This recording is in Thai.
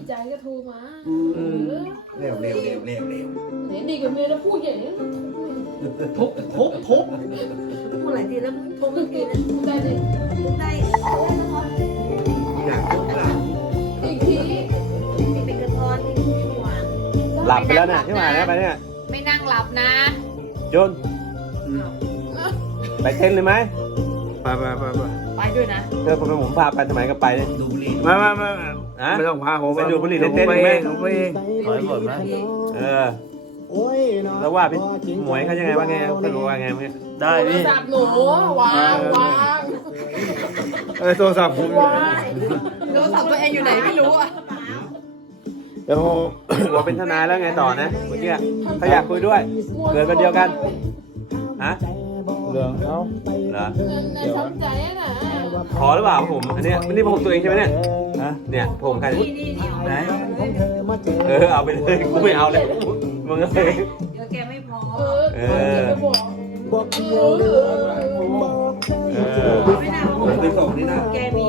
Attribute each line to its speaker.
Speaker 1: ใจก็โทรมา
Speaker 2: เร็วเ
Speaker 1: เนี่ยดีกับเมียแล้วพูดอย่างนี้
Speaker 3: ทุบ
Speaker 4: เมื่อไหร่ทีแล้วโทรเมื่อกี้นะ
Speaker 1: พูดได้เลย
Speaker 4: ได้
Speaker 2: อยากทุกหลัง
Speaker 1: อีกที
Speaker 4: ที่เป็นกระท้อนที่หวาน
Speaker 5: หลับไปแล้วเนี่ยที่มาเนี่ยไปเนี่ย
Speaker 6: ไม่นั่งหลับนะ
Speaker 5: จนไปเต้นเลยไหมไป
Speaker 6: ไปด้วยนะ
Speaker 5: เธอผมพาไปสมัยก็ไปเลย
Speaker 2: ดูบุหรี่
Speaker 3: มา
Speaker 5: ไม่ต้องพาผมไปดูบุหรี่เต้น
Speaker 3: ไป
Speaker 5: ๆไหม
Speaker 3: ผมไปเองถอยหมดไหม
Speaker 5: แล้วว่าพี่หมวยเขายังไงว่าไงเขารู้ว่าไงเมื่อกี้
Speaker 3: ได้
Speaker 1: โทร
Speaker 3: พี่
Speaker 1: ศัพท์หนูวาง
Speaker 3: โทรศัพท์ผม
Speaker 6: โทรศัพท์ตัวเองอยู่ไหนไม่รู้อ่ะ
Speaker 3: เดี๋ยว
Speaker 5: หัวเป็นทนายแล้วไงต่อนะเมื่อกี้เขาอยากคุยด้วยเกิดวันเดียวกันฮะ
Speaker 3: เรื่องเขา
Speaker 5: เหรอ
Speaker 1: ในช้ำใจนะ
Speaker 5: ขอหรือเปล่าผมอันนี้ไม่ได้ผมตัวเองใช่ไหมเนี่ยฮะเนี่ยผมใคร
Speaker 4: นี่
Speaker 5: ไหนเอาไปเลยกูไม่เอาเลยมึงก็เลย
Speaker 4: เดี๋ยวแกไม่พอ
Speaker 1: จะบอก
Speaker 4: ไม่น่า
Speaker 2: ไปส่งนี่นะ
Speaker 4: แกมี